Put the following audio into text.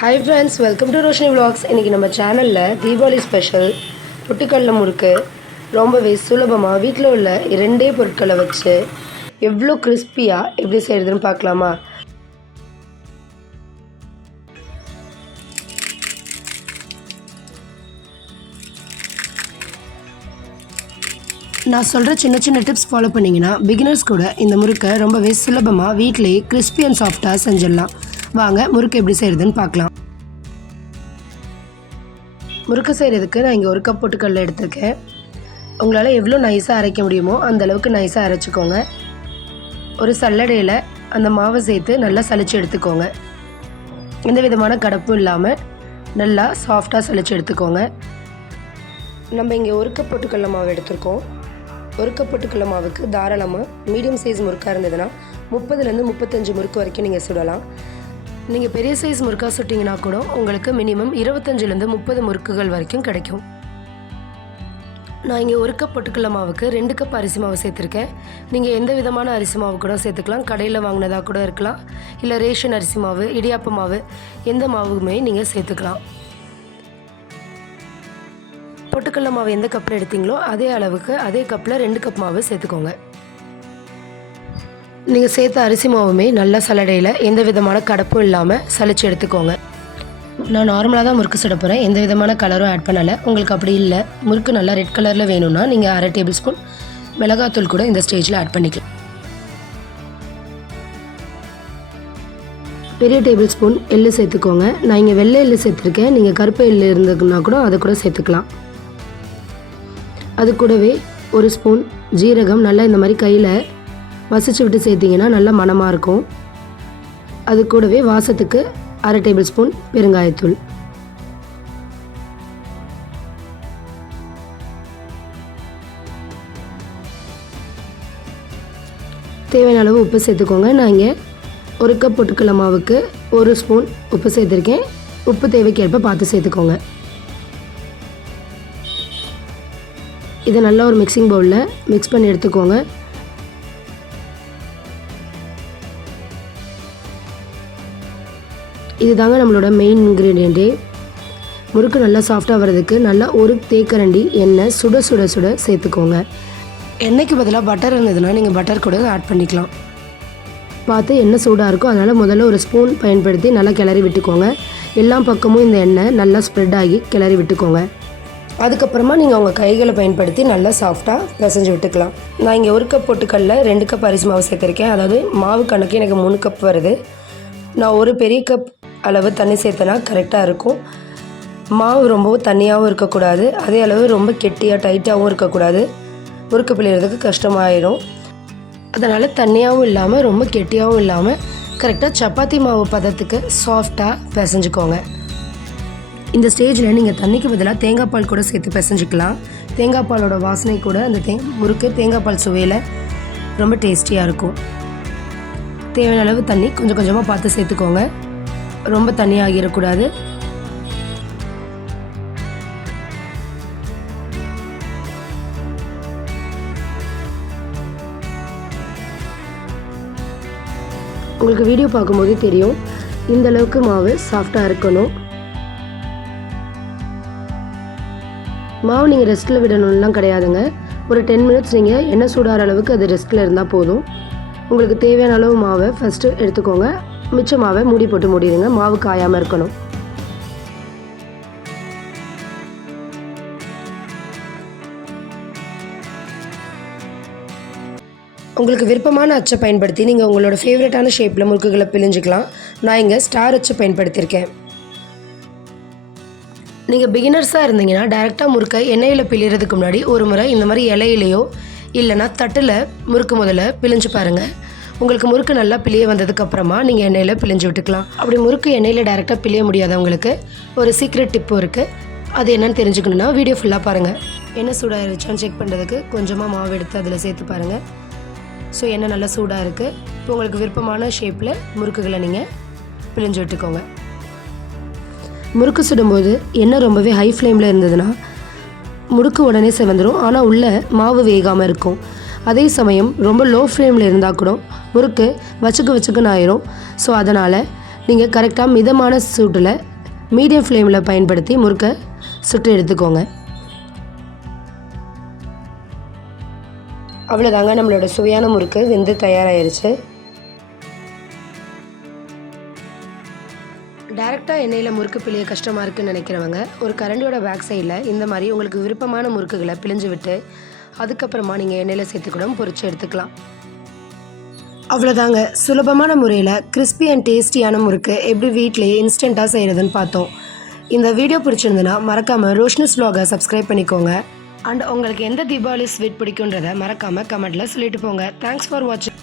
Hi friends, welcome to Roshni Vlogs. இன்னைக்கு நம்ம சேனல்ல தீபாவளி ஸ்பெஷல் பொட்டுக்கடலை முறுக்கு ரொம்பவே சுலபமா வீட்ல உள்ள இரண்டே பொருட்களை வச்சு எவ்வளோ கிறிஸ்பியா எப்படி செய்யறதுன்னு பார்க்கலாமா? நான் சொல்கிற சின்ன சின்ன டிப்ஸ் ஃபாலோ பண்ணிங்கன்னா பிகினர்ஸ் கூட இந்த முறுக்கை ரொம்பவே சுலபமாக வீட்டிலேயே கிறிஸ்பி அண்ட் சாஃப்டாக செஞ்சிடலாம். வாங்க முறுக்கு எப்படி செய்கிறதுன்னு பார்க்கலாம். முறுக்கு செய்கிறதுக்கு நான் இங்கே 1 கப் பொட்டுக்கடலை எடுத்திருக்கேன். உங்களால் எவ்வளோ நைஸாக அரைக்க முடியுமோ அந்த அளவுக்கு நைஸாக அரைச்சிக்கோங்க. ஒரு சல்லடையில் அந்த மாவை சேர்த்து நல்லா சலிச்சு எடுத்துக்கோங்க. எந்த விதமான கடப்பும் இல்லாமல் நல்லா சாஃப்டாக சலிச்சு எடுத்துக்கோங்க. நம்ம இங்கே 1 கப் பொட்டுக்கடலை மாவு எடுத்திருக்கோம். 1 கப் பொட்டுக்கடலை மாவுக்கு தாராளமாக மீடியம் சைஸ் முறுக்காக இருந்ததுன்னா 30லேருந்து 35 முறுக்கு வரைக்கும் நீங்கள் சுடலாம். நீங்கள் பெரிய சைஸ் முறுக்காக சுட்டிங்கன்னா கூட உங்களுக்கு மினிமம் 25லேருந்து 30 முறுக்குகள் வரைக்கும் கிடைக்கும். நான் இங்கே 1 கப் பொட்டுக்கடலை மாவுக்கு 2 கப் அரிசி மாவு சேர்த்துருக்கேன். நீங்கள் எந்த விதமான அரிசி மாவு கூட சேர்த்துக்கலாம். கடையில் வாங்கினதாக கூட இருக்கலாம், இல்லை ரேஷன் அரிசி மாவு, இடியாப்ப மாவு, எந்த மாவுமே நீங்கள் சேர்த்துக்கலாம். பொட்டுக்கடலை மாவு எந்த கப்பில் எடுத்தீங்களோ அதே அளவுக்கு அதே கப்பில் 2 கப் மாவு சேர்த்துக்கோங்க. நீங்கள் சேர்த்த அரிசி மாவுமே நல்லா சலடையில் எந்த விதமான கடப்பும் இல்லாமல் சலிச்சு எடுத்துக்கோங்க. நான் நார்மலாக தான் முறுக்கு சுட போகிறேன், எந்த விதமான கலரும் ஆட் பண்ணலை. உங்களுக்கு அப்படி இல்லை, முறுக்கு நல்லா ரெட் கலரில் வேணும்னா நீங்கள் 1/2 டேபிள் ஸ்பூன் மிளகாத்தூள் கூட இந்த ஸ்டேஜில் ஆட் பண்ணிக்கலாம். பெரிய டேபிள் ஸ்பூன் எள்ளு சேர்த்துக்கோங்க. நான் இங்கே வெள்ளை எள்ளு சேர்த்துருக்கேன், நீங்கள் கருப்பு எள்ளு இருந்ததுன்னா கூட அதை கூட சேர்த்துக்கலாம். அது கூடவே 1 ஸ்பூன் ஜீரகம் நல்லா இந்த மாதிரி கையில் மசிச்சு விட்டு சேர்த்திங்கன்னா நல்லா மணமாக இருக்கும். அது கூடவே வாசத்துக்கு 1/2 டேபிள் ஸ்பூன் பெருங்காயத்தூள். தேவையான அளவு உப்பு சேர்த்துக்கோங்க. நான் இங்கே 1 கப் பொட்டுக்கடலை மாவுக்கு 1 ஸ்பூன் உப்பு சேர்த்துருக்கேன். உப்பு தேவைக்கேற்ப பார்த்து சேர்த்துக்கோங்க. இதை நல்லா ஒரு மிக்சிங் பவுலில் மிக்ஸ் பண்ணி எடுத்துக்கோங்க. இது தாங்க நம்மளோட மெயின் இன்க்ரீடியண்ட்டே. முறுக்கு நல்லா சாஃப்டாக வர்றதுக்கு நல்லா 1 தேக்கரண்டி எண்ணெய் சுட சுட சுட சேர்த்துக்கோங்க. எண்ணெய்க்கு பதிலாக பட்டர் இருந்ததுன்னா நீங்கள் பட்டர் கூட ஆட் பண்ணிக்கலாம். பார்த்து எண்ணெய் சூடாக இருக்கும், அதனால் முதல்ல 1 ஸ்பூன் பயன்படுத்தி நல்லா கிளறி விட்டுக்கோங்க. எல்லா பக்கமும் இந்த எண்ணெய் நல்லா ஸ்ப்ரெட் ஆகி கிளறி விட்டுக்கோங்க. அதுக்கப்புறமா நீங்கள் உங்கள் கைகளை பயன்படுத்தி நல்லா சாஃப்டாக பிசைஞ்சு விட்டுக்கலாம். நான் இங்கே 1 கப் பொட்டுக்கடலை 2 கப் அரிசி மாவு சேர்த்துருக்கேன். அதாவது மாவு கணக்கு எனக்கு 3 கப் வருது. நான் ஒரு பெரிய கப் அளவு தண்ணி சேர்த்தனா கரெக்டாக இருக்கும். மாவு ரொம்பவும் தண்ணியாகவும் இருக்கக்கூடாது, அதே அளவு ரொம்ப கெட்டியாக டைட்டாகவும் இருக்கக்கூடாது. முறுக்கு பிழியறதுக்கு கஷ்டமாயிடும். அதனால் தண்ணியாகவும் இல்லாமல் ரொம்ப கெட்டியாகவும் இல்லாமல் கரெக்டாக சப்பாத்தி மாவு பதத்துக்கு சாஃப்டாக பிசைஞ்சுக்கோங்க. இந்த ஸ்டேஜில் நீங்கள் தண்ணிக்கு பதிலாக தேங்காய் பால் கூட சேர்த்து பிசைஞ்சிக்கலாம். தேங்காய் பாலோட வாசனை கூட அந்த முறுக்கு தேங்காய் பால் சுவையில் ரொம்ப டேஸ்டியாக இருக்கும். தேவையான அளவு தண்ணி கொஞ்சம் கொஞ்சமாக பார்த்து சேர்த்துக்கோங்க, ரொம்ப தண்ணி ஆகிடக்கூடாது. உங்களுக்கு வீடியோ பார்க்கும்போதே தெரியும் இந்த அளவுக்கு மாவு சாஃப்டாக இருக்கணும். மாவு நீங்கள் ரெஸ்ட்டில் விடணும்லாம் கிடையாதுங்க. ஒரு 10 மினிட்ஸ் நீங்கள் எண்ணெய் சூடாகிற அளவுக்கு அது ரெஸ்ட்டில் இருந்தால் போதும். உங்களுக்கு தேவையான அளவு மாவை ஃபஸ்ட்டு எடுத்துக்கோங்க, மிச்ச மாவை மூடி போட்டு மூடிடுங்க. மாவு காயாமல் இருக்கணும். உங்களுக்கு விருப்பமான அச்சை பயன்படுத்தி நீங்கள் உங்களோட ஃபேவரட்டான ஷேப்பில் முறுக்குகளை பிழிஞ்சிக்கலாம். நான் இங்கே ஸ்டார் அச்சை பயன்படுத்தியிருக்கேன். நீங்கள் பிகினர்ஸாக இருந்தீங்கன்னா டைரெக்டாக முறுக்கை எண்ணெயில் பிழியறதுக்கு முன்னாடி ஒரு முறை இந்த மாதிரி இலையிலையோ இல்லைனா தட்டில் முறுக்கு முதல்ல பிழிஞ்சு பாருங்கள். உங்களுக்கு முறுக்கு நல்லா பிழிய வந்ததுக்கப்புறமா நீங்கள் எண்ணெயில் பிழிஞ்சு விட்டுக்கலாம். அப்படி முறுக்கு எண்ணெயில் டைரெக்டாக பிழிய முடியாதவங்களுக்கு ஒரு சீக்ரெட் டிப்பும் இருக்குது. அது என்னன்னு தெரிஞ்சுக்கணுன்னா வீடியோ ஃபுல்லாக பாருங்கள். எண்ணெய் சூடாக இருந்துச்சான்னு செக் பண்ணுறதுக்கு கொஞ்சமாக மாவு எடுத்து அதில் சேர்த்து பாருங்கள். ஸோ எண்ணெய் நல்லா சூடாக இருக்குது. இப்போ உங்களுக்கு விருப்பமான ஷேப்பில் முறுக்குகளை நீங்கள் பிழிஞ்சு விட்டுக்கோங்க. முறுக்கு சுடும்போது எண்ணெய் ரொம்பவே ஹை ஃப்ளேமில் இருந்ததுன்னா முறுக்கு உடனே செவந்துடும், ஆனால் உள்ளே மாவு வேகாமல் இருக்கும். அதே சமயம் ரொம்ப லோ ஃப்ளேமில் இருந்தால் கூட முறுக்கு வச்சுக்குன்னு ஆயிரும். ஸோ அதனால் நீங்கள் கரெக்டாக மிதமான சூட்டில் மீடியம் ஃப்ளேமில் பயன்படுத்தி முறுக்கை சுட்டு எடுத்துக்கோங்க. அவ்வளோதாங்க, நம்மளோட சுவையான முறுக்கு வெந்து தயாராகிருச்சு. டைரெக்டாக எண்ணெயில் முறுக்கு பிழிய கஷ்டமாக இருக்குதுன்னு நினைக்கிறவங்க ஒரு கரண்டியோட பேக் சைடில் இந்த மாதிரி உங்களுக்கு விருப்பமான முறுக்குகளை பிழிஞ்சு விட்டு அதுக்கப்புறமா நீங்கள் எண்ணெயில் சேர்த்து கூட பொரிச்சு எடுத்துக்கலாம். அவ்வளோதாங்க, சுலபமான முறையில் கிறிஸ்பி அண்ட் டேஸ்டியான முறுக்கு எப்படி வீட்டிலேயே இன்ஸ்டண்ட்டாக செய்கிறதுன்னு பார்த்தோம். இந்த வீடியோ பிடிச்சிருந்துன்னா மறக்காமல் ரோஷனிஸ் vlog சப்ஸ்கிரைப் பண்ணிக்கோங்க. அண்ட் உங்களுக்கு எந்த தீபாவளி ஸ்வீட் பிடிக்குன்றதை மறக்காமல் கமெண்ட்டில் சொல்லிட்டு போங்க. தேங்க்ஸ் ஃபார் வாட்சிங்.